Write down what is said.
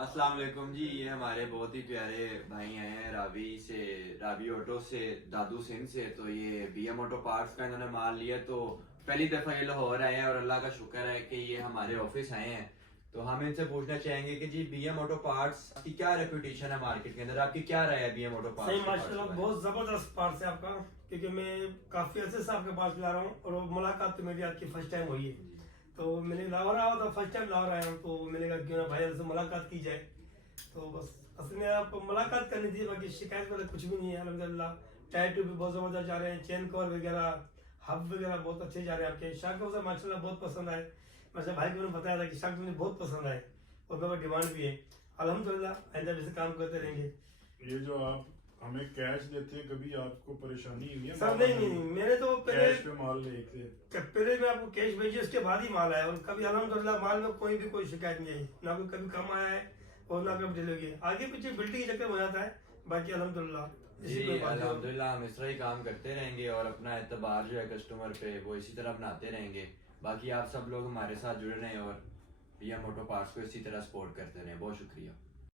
अस्सलाम वालेकुम जी। ये हमारे बहुत ही प्यारे भाई आए हैं रावी ऑटो से, दादू सिंह से। तो ये बीएम ऑटो पार्ट्स का इन्होंने माल लिया, तो पहली दफा ये लाहौर आए हैं और अल्लाह का शुक्र है कि ये हमारे ऑफिस आए हैं। तो हम इनसे पूछना चाहेंगे कि जी बीएम ऑटो पार्ट्स की क्या रेपुटेशन है मार्केट के अंदर, आपकी क्या राय है बीएम ऑटो सही पार्ट्स माशाल्लाह, बहुत जबरदस्त पार्ट्स है आपका। क्योंकि मैं काफी अच्छे से आपके पास ला रहा हूँ और वो मुलाकात तो मेरी आपकी फर्स्ट टाइम हुई है। तो मैंने लाहौर आया था, फर्स्ट टाइम लाहौर आया हूँ, तो मैंने कहा क्यों ना भाई से मुलाकात की जाए। तो बस असल में आपको मुलाकात करनी थी, बाकी शिकायत वाला कुछ भी नहीं है अल्हम्दुलिल्लाह। टायर ट्यूब भी बहुत जबरदस्त जा रहे हैं, चेन कवर वगैरह, हब वगैरह बहुत अच्छे जा रहे हैं आपके। शाक से माशाल्लाह बहुत पसंद आए। वैसे भाई को मैंने बताया था कि शाक मुझे बहुत पसंद आए और मेरे पास डिमांड भी है। अल्हम्दुलिल्लाह आइंदा भी से काम करते रहेंगे। ये जो आप हमें कैश देते हैं, कभी आपको परेशानी हुई है? सर नहीं, मैंने तो कैश पे माल लेके पहले मैं आपको कैश भेजी, उसके बाद ही माल आया और कभी अल्हम्दुलिल्लाह माल में कोई भी कोई शिकायत नहीं आई, ना कोई कभी कम आया है और ना कभी डिले हुई है। आगे पीछे बिल्डिंग के चक्कर हो जाता है, बाकी अल्हम्दुलिल्लाह जी अल्हम्दुलिल्लाह हम इस तरह ही काम करते रहेंगे और अपना एतबार जो है कस्टमर पे वो इसी तरह बनाते रहेंगे। बाकी आप सब लोग हमारे साथ जुड़े रहें और बीएम ऑटो पार्ट्स को इसी तरह सपोर्ट करते रहें। बहुत शुक्रिया।